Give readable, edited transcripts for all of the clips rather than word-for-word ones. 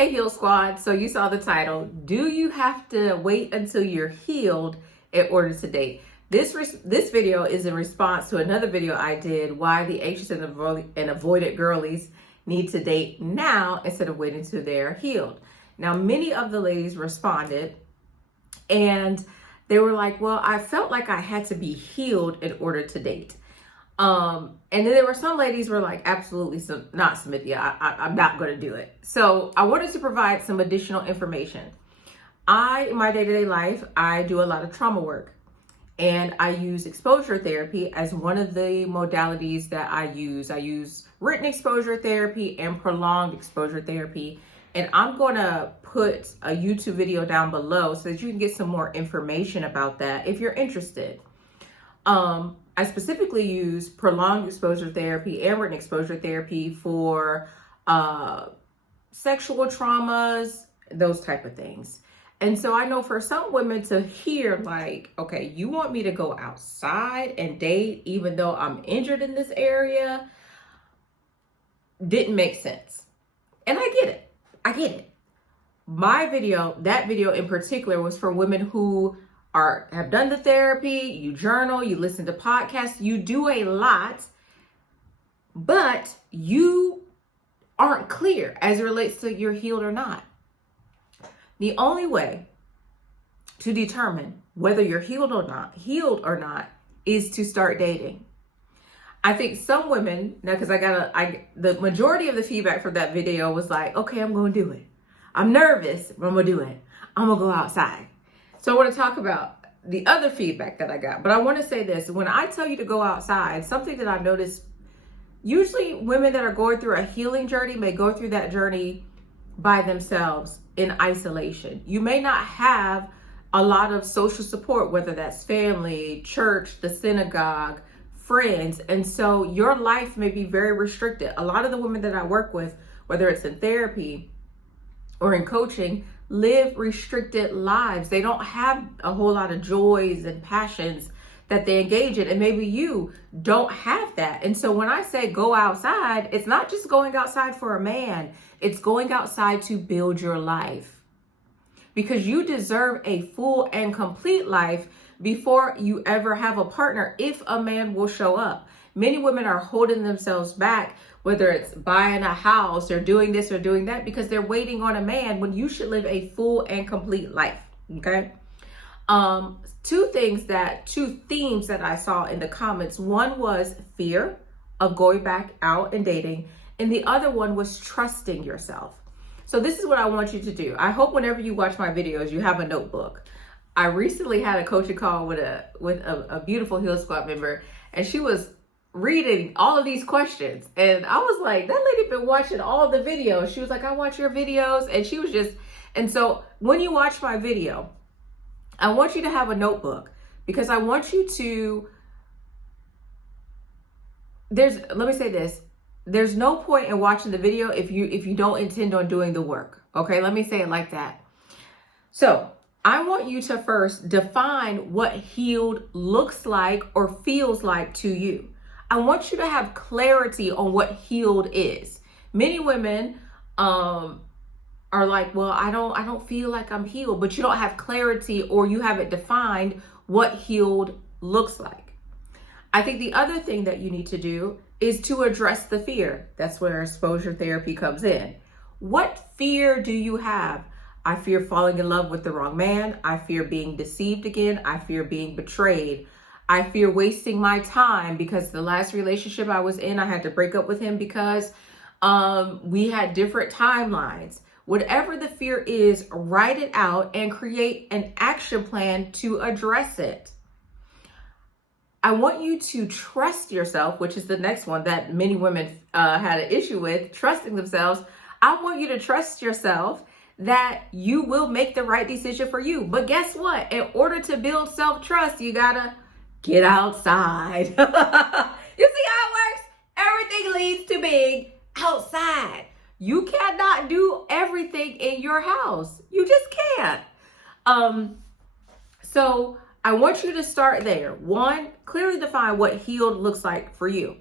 Hey Heal Squad, so you saw the title. Do you have to wait until you're healed in order to date? This video is in response to another video I did, why the anxious and avoidant girlies need to date now instead of waiting until they're healed. Now, many of the ladies responded and they were like, well, I felt like I had to be healed in order to date. And then there were some ladies who were like, absolutely not, Smithia. I'm not going to do it. So I wanted to provide some additional information. In my day-to-day life, I do a lot of trauma work, and I use exposure therapy as one of the modalities that I use. I use written exposure therapy and prolonged exposure therapy. And I'm going to put a YouTube video down below so that you can get some more information about that if you're interested. I specifically use prolonged exposure therapy and written exposure therapy for sexual traumas, those type of things. And so I know for some women to hear like, okay, you want me to go outside and date even though I'm injured in this area, didn't make sense. And I get it. That video in particular was for women who have done the therapy, you journal, you listen to podcasts, you do a lot, but you aren't clear as it relates to you're healed or not. The only way to determine whether you're healed or not is to start dating. I think some women, now because the majority of the feedback for that video was like, okay, I'm going to do it. I'm nervous, but I'm going to do it. I'm going to go outside. So I want to talk about the other feedback that I got. But I want to say this. When I tell you to go outside, something that I've noticed, usually women that are going through a healing journey may go through that journey by themselves in isolation. You may not have a lot of social support, whether that's family, church, the synagogue, friends. And so your life may be very restricted. A lot of the women that I work with, whether it's in therapy or in coaching, live restricted lives. They don't have a whole lot of joys and passions that they engage in. And maybe you don't have that. And so when I say go outside, it's not just going outside for a man. It's going outside to build your life. Because you deserve a full and complete life before you ever have a partner, if a man will show up. Many women are holding themselves back, whether it's buying a house or doing this or doing that, because they're waiting on a man when you should live a full and complete life. Okay. Two themes that I saw in the comments. One was fear of going back out and dating, and the other one was trusting yourself. So this is what I want you to do. I hope whenever you watch my videos, you have a notebook. I recently had a coaching call with a beautiful Heal Squad member, and she was reading all of these questions. And I was like, that lady been watching all the videos. She was like, I watch your videos. And so when you watch my video, I want you to have a notebook, because I want you to, let me say this. There's no point in watching the video if you don't intend on doing the work. Okay. Let me say it like that. So I want you to first define what healed looks like or feels like to you. I want you to have clarity on what healed is. Many women are like, well, I don't feel like I'm healed, but you don't have clarity, or you haven't defined what healed looks like. I think the other thing that you need to do is to address the fear. That's where exposure therapy comes in. What fear do you have? I fear falling in love with the wrong man. I fear being deceived again. I fear being betrayed. I fear wasting my time, because the last relationship I was in, I had to break up with him because we had different timelines. Whatever the fear is, write it out and create an action plan to address it. I want you to trust yourself, which is the next one that many women had an issue with, trusting themselves. I want you to trust yourself that you will make the right decision for you. But guess what? In order to build self-trust, you gotta get outside. You see how it works? Everything leads to being outside. You cannot do everything in your house. You just can't. So I want you to start there. One, clearly define what healed looks like for you.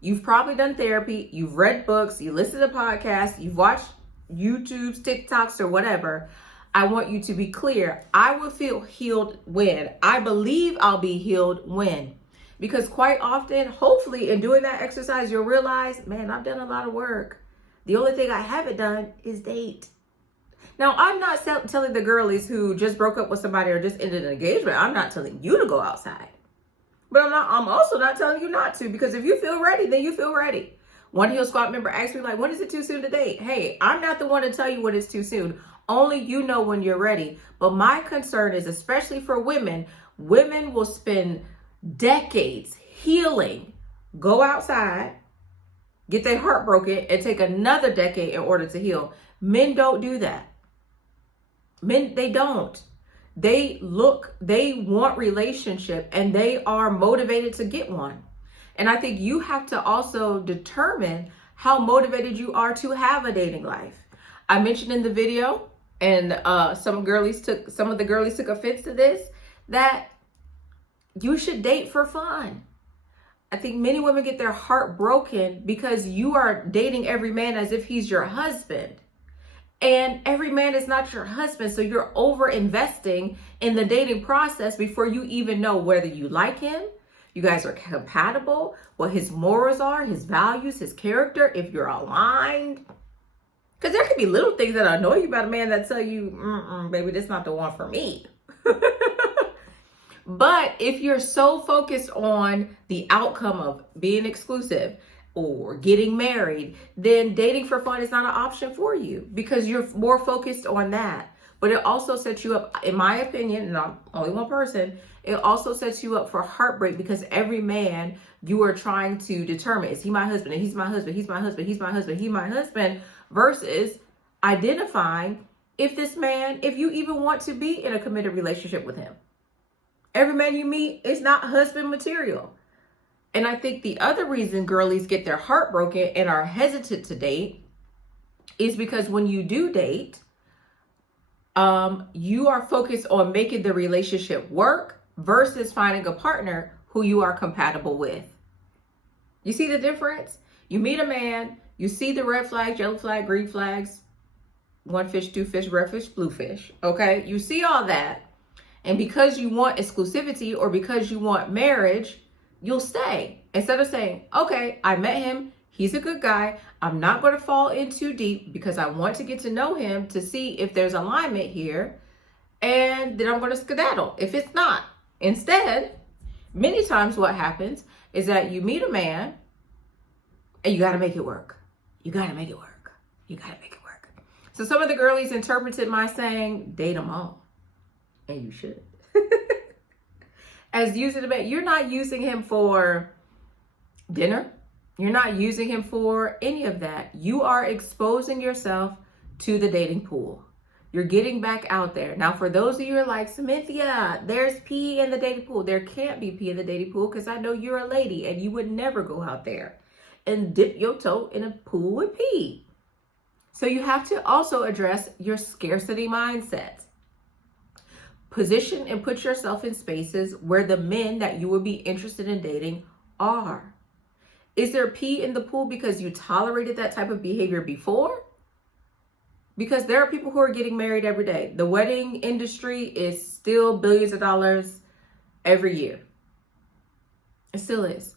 You've probably done therapy. You've read books. You listen to podcasts. You've watched YouTubes, TikToks, or whatever, I want you to be clear. I will feel healed when. I believe I'll be healed when. Because quite often, hopefully, in doing that exercise, you'll realize, man, I've done a lot of work. The only thing I haven't done is date. Now, I'm not telling the girlies who just broke up with somebody or just ended an engagement, I'm not telling you to go outside. But I'm also not telling you not to, because if you feel ready, then you feel ready. One Heal Squad member asked me, like, when is it too soon to date? Hey, I'm not the one to tell you when it's too soon. Only you know when you're ready. But my concern is, especially for women, women will spend decades healing, go outside, get their heart broken, and take another decade in order to heal. Men don't do that. Men, they don't. They want relationship, and they are motivated to get one. And I think you have to also determine how motivated you are to have a dating life. I mentioned in the video, and some of the girlies took offense to this, that you should date for fun. I think many women get their heart broken because you are dating every man as if he's your husband. And every man is not your husband. So you're over investing in the dating process before you even know whether you like him, you guys are compatible, what his morals are, his values, his character, if you're aligned. Because there could be little things that annoy you about a man that tell you, baby, this is not the one for me. But if you're so focused on the outcome of being exclusive or getting married, then dating for fun is not an option for you, because you're more focused on that. But it also sets you up, in my opinion, and I'm only one person, it also sets you up for heartbreak, because every man you are trying to determine, is he my husband? And he's my husband, he's my husband, he's my husband, he's my husband, versus identifying if you even want to be in a committed relationship with him. Every man you meet is not husband material. And I think the other reason girlies get their heart broken and are hesitant to date is because when you do date, you are focused on making the relationship work versus finding a partner who you are compatible with. You see the difference? You meet a man, you see the red flags, yellow flag, green flags, one fish, two fish, red fish, blue fish. Okay, you see all that. And because you want exclusivity or because you want marriage, you'll stay. Instead of saying, okay, I met him, he's a good guy, I'm not going to fall in too deep because I want to get to know him to see if there's alignment here, and then I'm going to skedaddle if it's not. Instead, many times what happens is that you meet a man and you got to make it work. You got to make it work. You got to make it work. So some of the girlies interpreted my saying, date them all. And you should. As using a man, you're not using him for dinner. You're not using him for any of that. You are exposing yourself to the dating pool. You're getting back out there. Now, for those of you who are like, Cynthia, there's pee in the dating pool. There can't be pee in the dating pool because I know you're a lady and you would never go out there and dip your toe in a pool with pee. So you have to also address your scarcity mindset. Position and put yourself in spaces where the men that you would be interested in dating are. Is there pee in the pool because you tolerated that type of behavior before? Because there are people who are getting married every day. The wedding industry is still billions of dollars every year. It still is.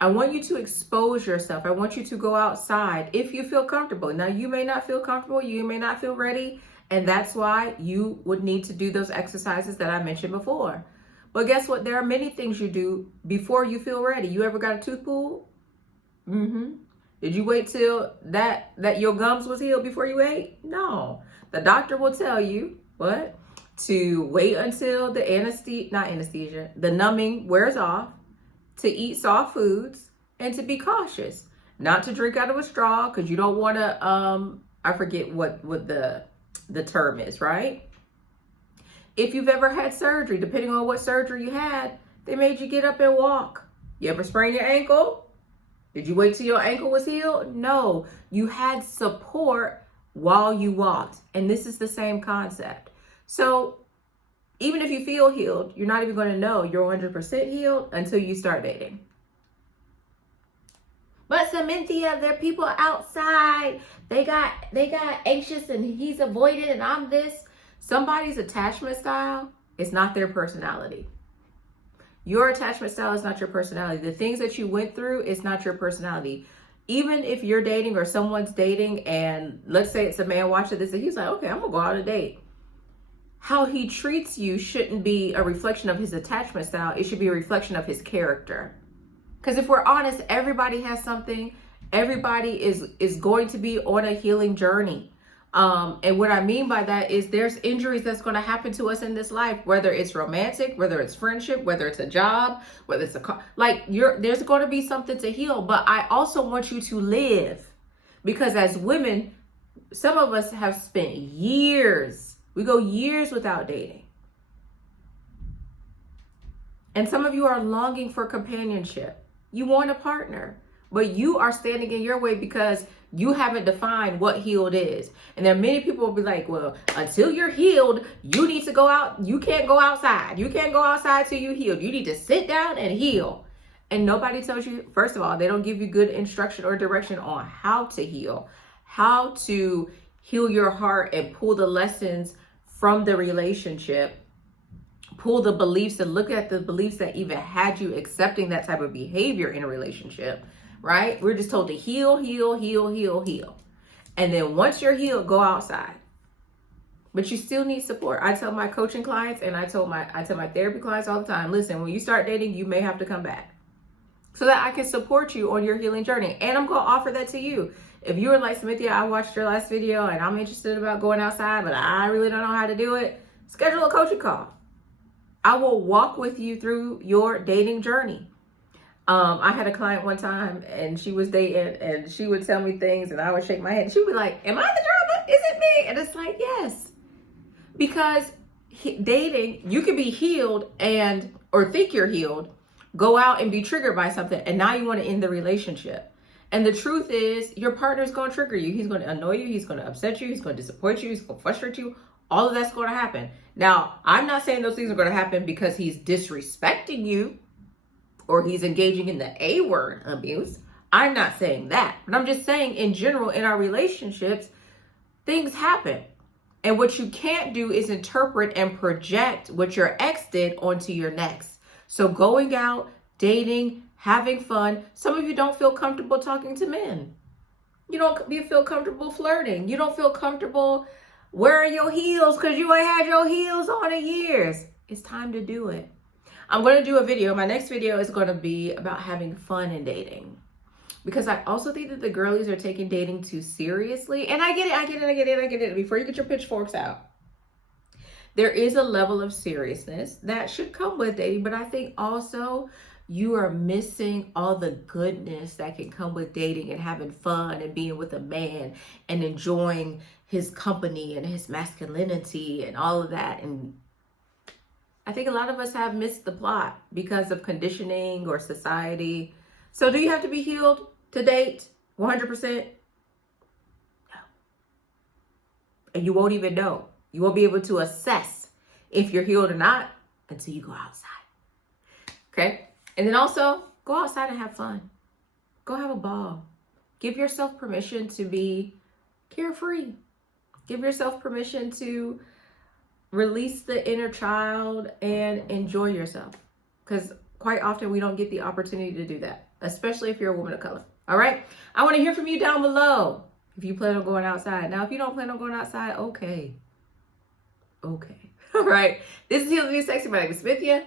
I want you to expose yourself. I want you to go outside if you feel comfortable. Now, you may not feel comfortable. You may not feel ready. And that's why you would need to do those exercises that I mentioned before. But guess what? There are many things you do before you feel ready. You ever got a tooth pulled? Did you wait till that your gums was healed before you ate? No. The doctor will tell you what? To wait until the numbing wears off, to eat soft foods, and to be cautious. Not to drink out of a straw because you don't want to, I forget what the term is, right? If you've ever had surgery, depending on what surgery you had, they made you get up and walk. You ever sprain your ankle? Did you wait till your ankle was healed? No, you had support while you walked. And this is the same concept. So even if you feel healed, you're not even going to know you're 100% healed until you start dating. But Cynthia, there are people outside. They got anxious and he's avoidant and I'm this. Somebody's attachment style is not their personality. Your attachment style is not your personality. The things that you went through is not your personality. Even if you're dating or someone's dating and let's say it's a man watching this and he's like, okay, I'm gonna go out on a date. How he treats you shouldn't be a reflection of his attachment style. It should be a reflection of his character. Because if we're honest, everybody has something. Everybody is going to be on a healing journey. And what I mean by that is there's injuries that's going to happen to us in this life, whether it's romantic, whether it's friendship, whether it's a job, whether it's a car. Like there's going to be something to heal. But I also want you to live. Because as women, some of us have spent years. We go years without dating. And some of you are longing for companionship. You want a partner, but you are standing in your way because you haven't defined what healed is. And there are many people will be like, well, until you're healed, you need to go out. You can't go outside. You can't go outside till you're healed. You need to sit down and heal. And nobody tells you, first of all, they don't give you good instruction or direction on how to heal, how to heal your heart and pull the lessons from the relationship. Pull the beliefs and look at the beliefs that even had you accepting that type of behavior in a relationship, right? We're just told to heal, heal, heal, heal, heal. And then once you're healed, go outside. But you still need support. I tell my coaching clients and I tell my therapy clients all the time, listen, when you start dating, you may have to come back so that I can support you on your healing journey. And I'm going to offer that to you. If you were like, Cynthia, I watched your last video and I'm interested about going outside, but I really don't know how to do it, schedule a coaching call. I will walk with you through your dating journey. I had a client one time and she was dating and she would tell me things and I would shake my head and she would be like, am I the drama? Is it me? And it's like, yes. Because dating, you can be healed or think you're healed, go out and be triggered by something and now you want to end the relationship. And the truth is your partner is going to trigger you. He's going to annoy you. He's going to upset you. He's going to disappoint you. He's going to frustrate you. All of that's going to happen. Now, I'm not saying those things are going to happen because he's disrespecting you or he's engaging in the A word abuse. I'm not saying that. But I'm just saying in general, in our relationships, things happen. And what you can't do is interpret and project what your ex did onto your next. So going out, dating, having fun. Some of you don't feel comfortable talking to men. You feel comfortable flirting. You don't feel comfortable wearing your heels because you ain't had your heels on in years. It's time to do it. I'm going to do a video. My next video is going to be about having fun in dating. Because I also think that the girlies are taking dating too seriously. And I get it. Before you get your pitchforks out. There is a level of seriousness that should come with dating. But I think also you are missing all the goodness that can come with dating and having fun and being with a man and enjoying his company and his masculinity and all of that. And I think a lot of us have missed the plot because of conditioning or society. So do you have to be healed to date 100%? No. And you won't even know. You won't be able to assess if you're healed or not until you go outside. Okay? And then also, go outside and have fun. Go have a ball. Give yourself permission to be carefree. Give yourself permission to release the inner child and enjoy yourself. Because quite often we don't get the opportunity to do that, especially if you're a woman of color. All right? I want to hear from you down below if you plan on going outside. Now, if you don't plan on going outside, okay. Okay. All right. This is Heal the New Sexy. My name is Cynthia.